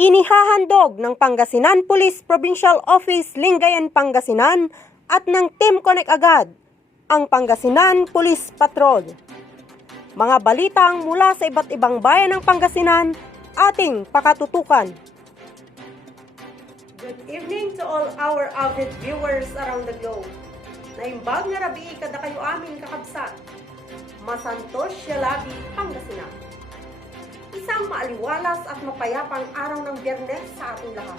Inihahandog ng Pangasinan Police Provincial Office Lingayen, Pangasinan at ng Team Connect agad ang Pangasinan Police Patrol. Mga balitang mula sa iba't ibang bayan ng Pangasinan ating pakatutukan. Good evening to all our avid viewers around the globe. Naimbag nga rabi kada kayo amin kakabsat. Masantos siya labi Pangasinan. Isang maaliwalas at mapayapang araw ng Biyernes sa ating lahat.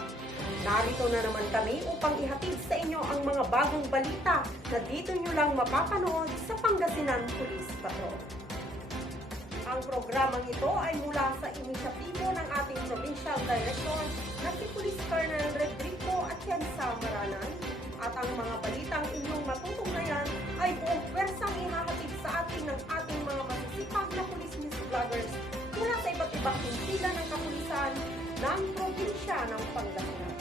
Narito na naman kami upang ihatid sa inyo ang mga bagong balita na dito nyo lang mapapanood sa Pangasinan Police Patrol. Ang programang ito ay mula sa inisyatibo ng ating Provincial Director na si Police Colonel Rodrigo Atienza Maranan, at ang mga balitang inyong matutunghayan ay buong pwersang ihahatid sa atin ng ating mga masisipag na police news vloggers mula sa iba't ibang himpilan ng kapulisan ng probinsya ng Pangasinan.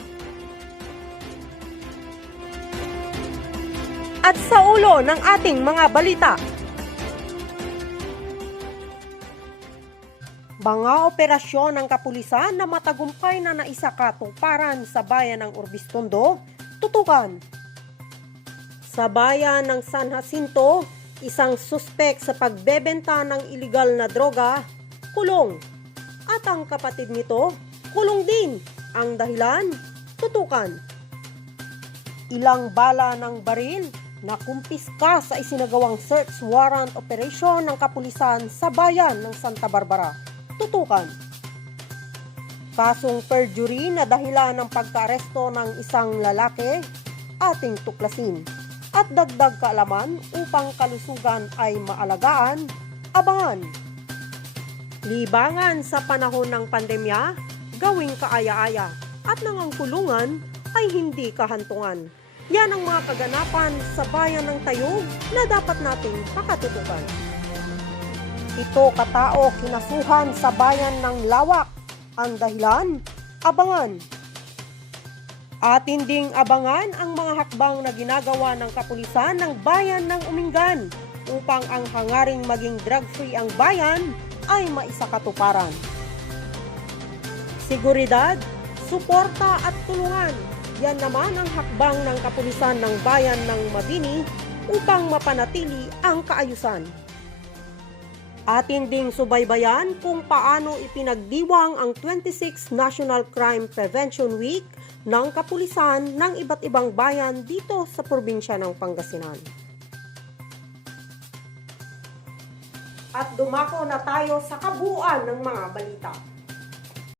At sa ulo ng ating mga balita, mga operasyon ng kapulisan na matagumpay na naisakatuparan sa bayan ng Urbistondo, tutukan. Sa bayan ng San Jacinto, isang suspek sa pagbebenta ng iligal na droga, kulong. At ang kapatid nito, kulong din. Ang dahilan, tutukan. Ilang bala ng baril na kumpiska sa isinagawang search warrant operation ng kapulisan sa bayan ng Santa Barbara, tutukan. Kasong perjury na dahilan ng pagkaaresto ng isang lalaki, ating tuklasin. At dagdag kaalaman upang kalusugan ay maalagaan, abangan. Libangan sa panahon ng pandemya, gawing kaaya-aya at nangangkulungan ay hindi kahantungan. Yan ang mga kaganapan sa bayan ng Tayug na dapat nating pakatutukan. Ito katao kinasuhan sa bayan ng Lawak. Ang dahilan, abangan. Atin ding abangan ang mga hakbang na ginagawa ng kapulisan ng bayan ng Umingan upang ang hangaring maging drug-free ang bayan ay maisakatuparan. Seguridad, suporta at tulungan, yan naman ang hakbang ng kapulisan ng bayan ng Mabini upang mapanatili ang kaayusan. Atin ding subaybayan kung paano ipinagdiwang ang 26th National Crime Prevention Week ng kapulisan ng iba't ibang bayan dito sa probinsya ng Pangasinan. At dumako na tayo sa kabuuan ng mga balita.